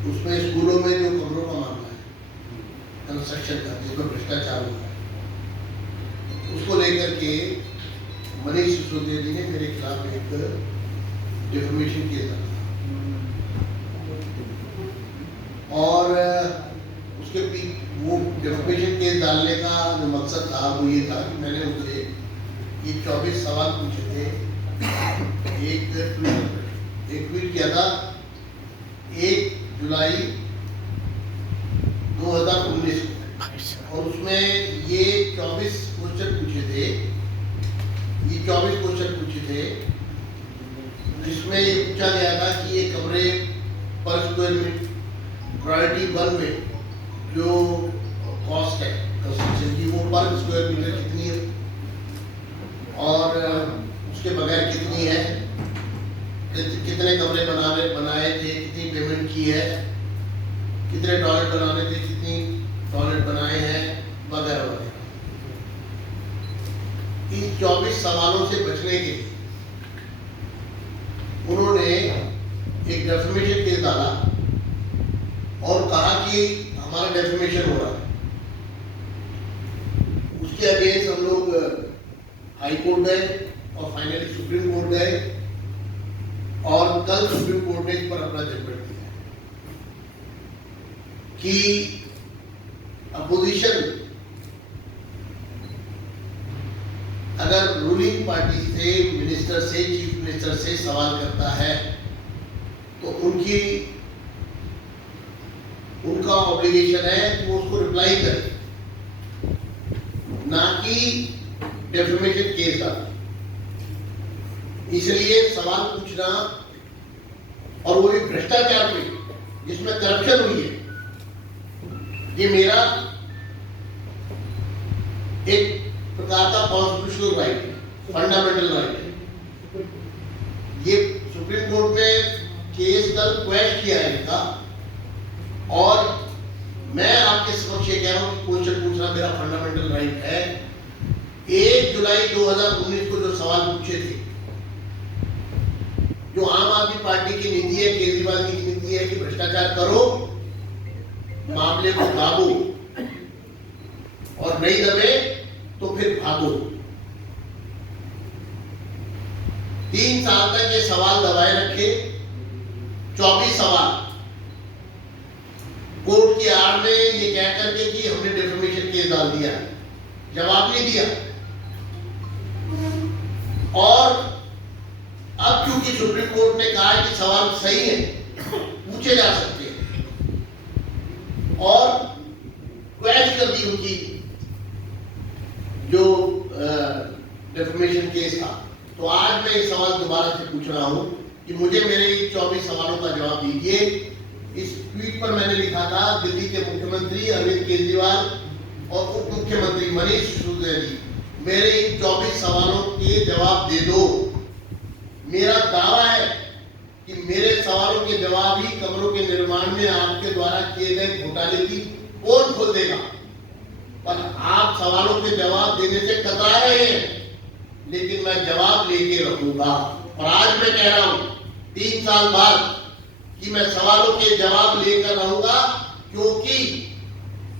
उसमें स्कूलों में जो कमरों का मामला है, कंस्ट्रक्शन का, जिसमें भ्रष्टाचार हुआ है, उसको लेकर के मनीष सिसोदिया जी ने मेरे खिलाफ एक डिफेमेशन केस डाला और उसके वो डिफेमेशन केस डालने का जो मकसद था वो ये था कि मैंने उनसे ये 24 सवाल पूछे थे। एक ट्वीट किया था 1 जुलाई 2019 को, और उसमें ये 24 क्वेश्चन पूछे थे। ये 24 क्वेश्चन पूछे थे जिसमें ये पूछा गया था कि ये कमरे पर स्क्वायर मीटर प्रायोरिटी 1 में जो कॉस्ट है कंस्ट्रक्शन की वो पर स्क्वायर मीटर कितनी है और उसके बगैर कितनी है, कितने कमरे बनाए थे, कितनी पेमेंट की है, कितने टॉयलेट बनाने थे, कितनी टॉयलेट बनाए हैं, वगैरह वगैरह। इन 24 सवालों से बचने के लिए उन्होंने एक डेफिमेशन केस डाला और कहा कि हमारा डेफिमेशन हो रहा है। उसके अगेंस्ट हम लोग हाई कोर्ट गए और फाइनली सुप्रीम कोर्ट गए और कल सुप्रीम कोर्ट ने इस पर अपना जजमेंट दिया कि अपोजिशन अगर रूलिंग पार्टी से, मिनिस्टर से, चीफ मिनिस्टर से सवाल करता है तो उनका ऑब्लिगेशन है कि वो उसको रिप्लाई करे, ना कि डेफेमेशन केस डाले। इसलिए सवाल पूछना और वो भी भ्रष्टाचार पे जिसमें करप्शन हुई है, ये मेरा एक प्रकार का कॉन्स्टिट्यूशनल राइट है, फंडामेंटल राइट है। ये सुप्रीम कोर्ट ने केस कल क्वेश्चन किया है इनका और मैं आपके समक्ष ये कह रहा हूं कि क्वेश्चन पूछना मेरा फंडामेंटल राइट है। 1 जुलाई 2019 को जो सवाल पूछे थे, जो आम आदमी पार्टी की नीति है, केजरीवाल की नीति है कि भ्रष्टाचार करो, मामले को दाबो और नहीं दबे तो फिर भागो। 3 साल तक ये सवाल दबाए रखे, 24 सवाल कोर्ट की आड़ में ये कह करके कि हमने डिफेमेशन केस डाल दिया, जवाब नहीं दिया। और अब क्योंकि सुप्रीम कोर्ट ने कहा कि सवाल सही है, पूछे जा सकते हैं और क्वेश्चन कर दी उनकी जो डिफेमेशन केस था, तो आज मैं ये सवाल दोबारा से पूछ रहा हूं कि मुझे मेरे 24 सवालों का जवाब दीजिए। इस ट्वीट पर मैंने लिखा था दिल्ली के मुख्यमंत्री अरविंद केजरीवाल और उप मुख्यमंत्री मनीष सिसोदिया जी, मेरे इन 24 सवालों के जवाब दे दो। मेरा दावा है कि मेरे सवालों के जवाब ही कमरों के निर्माण में आपके द्वारा किए गए घोटाले की पोल खोल देगा। पर आप सवालों के जवाब देने से कतरा रहे हैं, लेकिन मैं जवाब लेके रहूंगा। और आज मैं कह रहा हूं 3 साल बाद कि मैं सवालों के जवाब लेकर रहूंगा, क्योंकि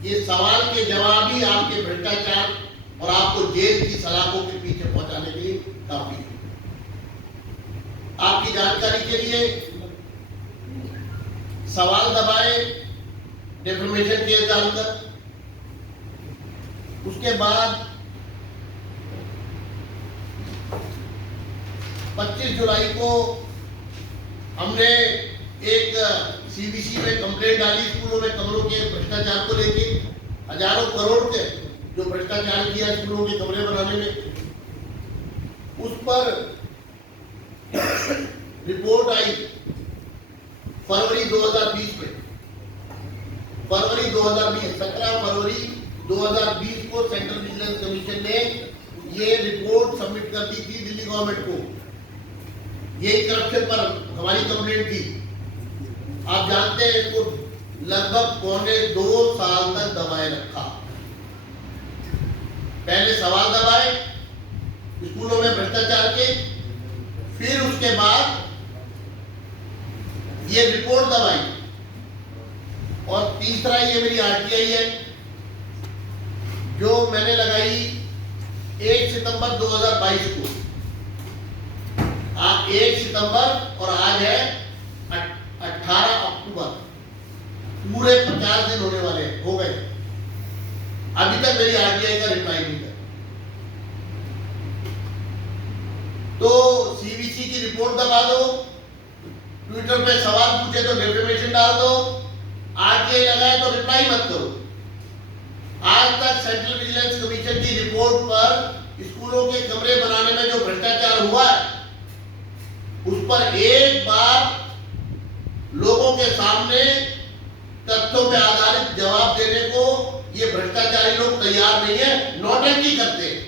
ये सवाल के जवाब ही आपके भ्रष्टाचार और आपको जेल की सलाखों के पीछे पहुंचाने के लिए काफी है। आपकी जानकारी के लिए सवाल दबाए डिफेमेशन केस डालकर, उसके बाद 25 जुलाई को हमने एक सीबीसी में कंप्लेंट डाली स्कूलों में कमरों के भ्रष्टाचार को लेके। हजारों करोड़ के जो भ्रष्टाचार किया स्कूलों के कमरे बनाने में, उस पर रिपोर्ट आई फरवरी 2020 में। 17 फरवरी 2020 को सेंट्रल विजिलेंस कमीशन ने ये रिपोर्ट सबमिट कर दी थी दिल्ली गवर्नमेंट को। यही करप्शन पर हमारी कंप्लेंट थी। आप जानते हैं इसको लगभग 1.25 साल तक दबाए रखा। पहले सवाल दबाए स्कूलों में भ्रष्टाचार के, फिर उसके बाद ये रिपोर्ट दबाई तीसरा ये मेरी आरटीआई है जो मैंने लगाई 1 सितंबर 2022 को। 1 सितंबर और आज है 18 अक्टूबर, पूरे 50 दिन होने वाले हो गए, अभी तक मेरी आरटीआई का रिप्लाई नहीं है। तो सीवीसी की रिपोर्ट दबा दो, ट्विटर पे सवाल पूछे तो डिफेमेशन डाल दो, आरटीआई लगाए तो रिप्लाई मत करो। आज तक सेंट्रल विजिलेंस कमीशन की रिपोर्ट पर स्कूलों के कमरे बनाने में जो भ्रष्टाचार हुआ है उस पर एक बार लोगों के सामने तथ्यों पर आधारित जवाब देने को ये भ्रष्टाचारी लोग तैयार नहीं है, नौटंकी करते हैं।